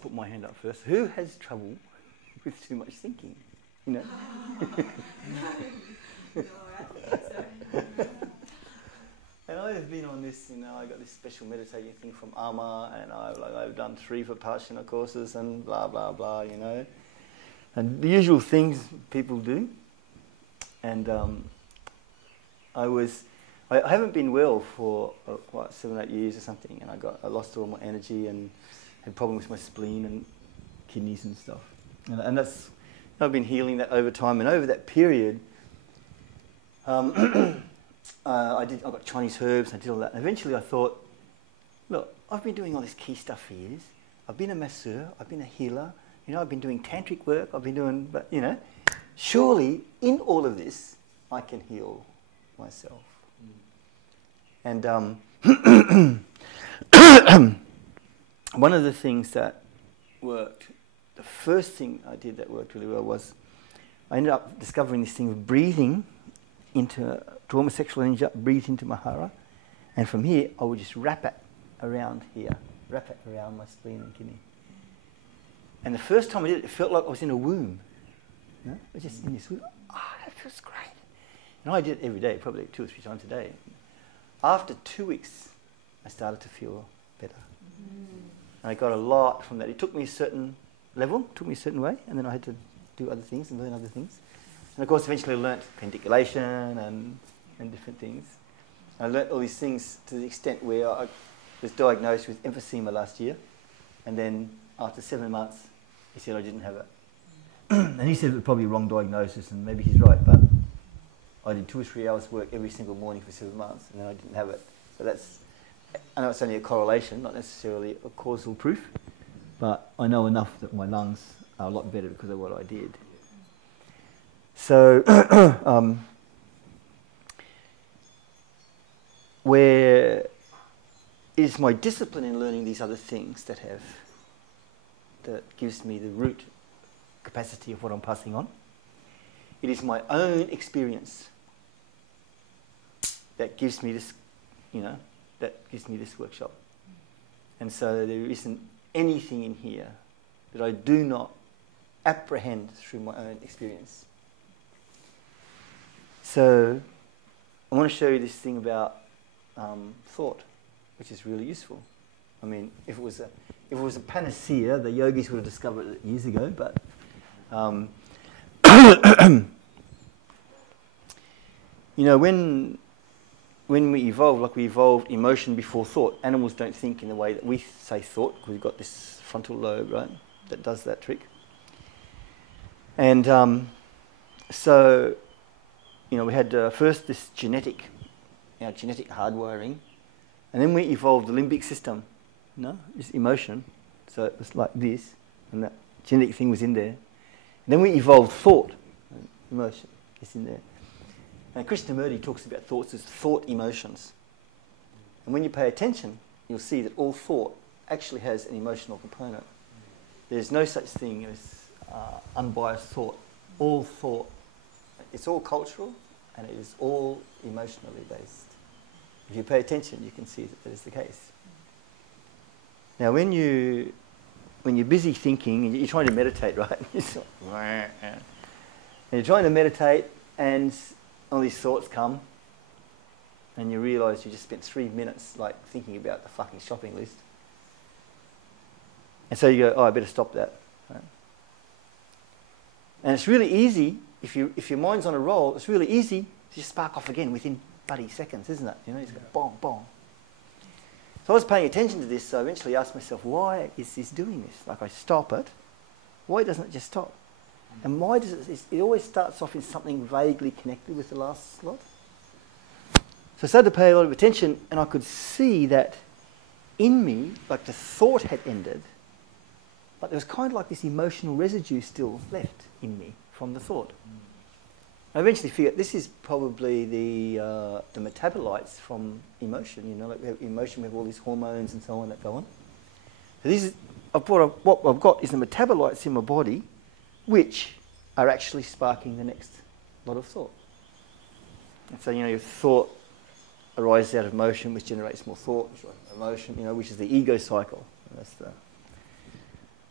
put my hand up first. Who has trouble with too much thinking? You know? No, I don't think so. And I've been on this, you know, I got this special meditating thing from Amma, and I've done 3 Vipassana courses and blah, blah, blah, you know. And the usual things people do. And I haven't been well for 7 or 8 years or something, and I lost all my energy and had problems with my spleen and kidneys and stuff. And that's, I've been healing that over time, and over that period, I got Chinese herbs, and I did all that. And eventually I thought, look, I've been doing all this key stuff for years. I've been a masseur, I've been a healer, you know, I've been doing tantric work, I've been doing, but, you know, surely in all of this, I can heal myself. And one of the things that worked, the first thing I did that worked really well was I ended up discovering this thing of breathing into, draw my sexual energy up, breathe into my hara, and from here I would just wrap it around here, wrap it around my spleen and kidney. And the first time I did it, it felt like I was in a womb. You know? I was just in this womb. Oh, that feels great. And I did it every day, probably 2 or 3 times a day. After 2 weeks, I started to feel better. And I got a lot from that. It took me a certain level, took me a certain way, and then I had to do other things and learn other things. And of course, eventually I learnt pediculation and different things. I learnt all these things to the extent where I was diagnosed with emphysema last year, and then after 7 months, he said I didn't have it. And he said it was probably a wrong diagnosis, and maybe he's right, but I did 2 or 3 hours work every single morning for 7 months, and then I didn't have it. So that's, I know it's only a correlation, not necessarily a causal proof, but I know enough that my lungs are a lot better because of what I did. So, where is my discipline in learning these other things that gives me the root capacity of what I'm passing on? It is my own experience that gives me this, you know, that gives me this workshop. And so there isn't anything in here that I do not apprehend through my own experience. So I want to show you this thing about thought, which is really useful. I mean, if it was a panacea, the yogis would have discovered it years ago, but you know, when we evolved, like we evolved emotion before thought, animals don't think in the way that we say thought, because we've got this frontal lobe, right, that does that trick. And so, you know, we had first this genetic hardwiring, and then we evolved the limbic system, you know, this emotion. So it was like this, and that genetic thing was in there. And then we evolved thought, emotion is in there. And Krishnamurti talks about thoughts as thought emotions. And when you pay attention, you'll see that all thought actually has an emotional component. There's no such thing as unbiased thought. All thought, it's all cultural, and it is all emotionally based. If you pay attention, you can see that is the case. Now, when you're busy thinking, and you're trying to meditate, right? And you're trying to meditate, and all these thoughts come, and you realise you just spent 3 minutes like thinking about the fucking shopping list. And so you go, oh, I better stop that. Right? And it's really easy, if your mind's on a roll, it's really easy to just spark off again within bloody seconds, isn't it? You know, you just go bong, bong. So I was paying attention to this, so I eventually asked myself, why is this doing this? Like, I stop it, why doesn't it just stop? And why does it always starts off in something vaguely connected with the last slot? So I started to pay a lot of attention, and I could see that in me, like the thought had ended, but there was kind of like this emotional residue still left in me from the thought. I eventually figured this is probably the metabolites from emotion. You know, like we have emotion, we have all these hormones and so on that go on. So this is what I've got is the metabolites in my body, which are actually sparking the next lot of thought. And so, you know, your thought arises out of emotion, which generates more thought, emotion, you know, which is the ego cycle. And that's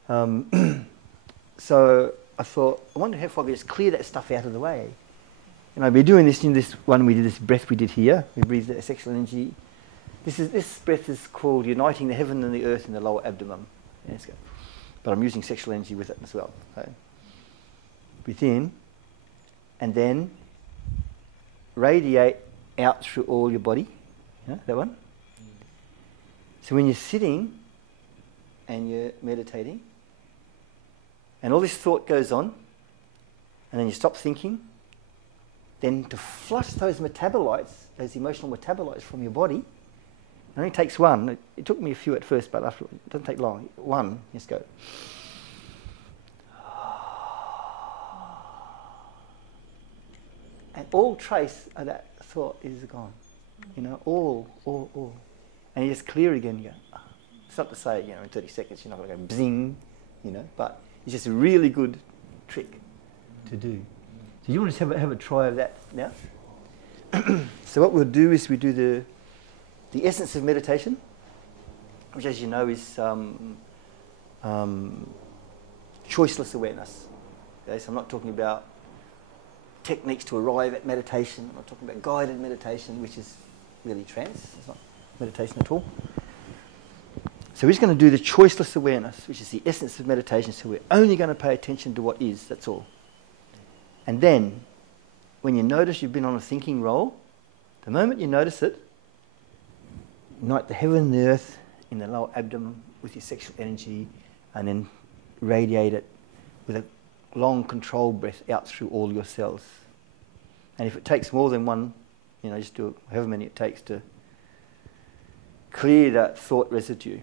So I thought, I wonder if I could just clear that stuff out of the way. And I'd be doing this in this one we did, this breath we did here. We breathed the sexual energy. This breath is called uniting the heaven and the earth in the lower abdomen. Yeah, let's go. But I'm using sexual energy with it as well. Okay. Breathe in, and then radiate out through all your body. Yeah, that one. So when you're sitting and you're meditating, and all this thought goes on, and then you stop thinking, then to flush those metabolites, those emotional metabolites from your body, it only takes one. It took me a few at first, but after, it doesn't take long. One, let's go. And all trace of that thought is gone. You know, all. And you just clear again. You go, it's not to say, you know, in 30 seconds you're not going to go bzing, you know, but it's just a really good trick to do. So you want to have a try of that now? So what we'll do is we do the essence of meditation, which, as you know, is choiceless awareness. Okay, so I'm not talking about techniques to arrive at meditation. I'm not talking about guided meditation, which is really trance. It's not meditation at all. So we're just going to do the choiceless awareness, which is the essence of meditation. So we're only going to pay attention to what is, that's all. And then, when you notice you've been on a thinking roll, the moment you notice it, unite the heaven and the earth in the lower abdomen with your sexual energy, and then radiate it with a long controlled breath out through all your cells. And if it takes more than one, you know, just do it however many it takes to clear that thought residue.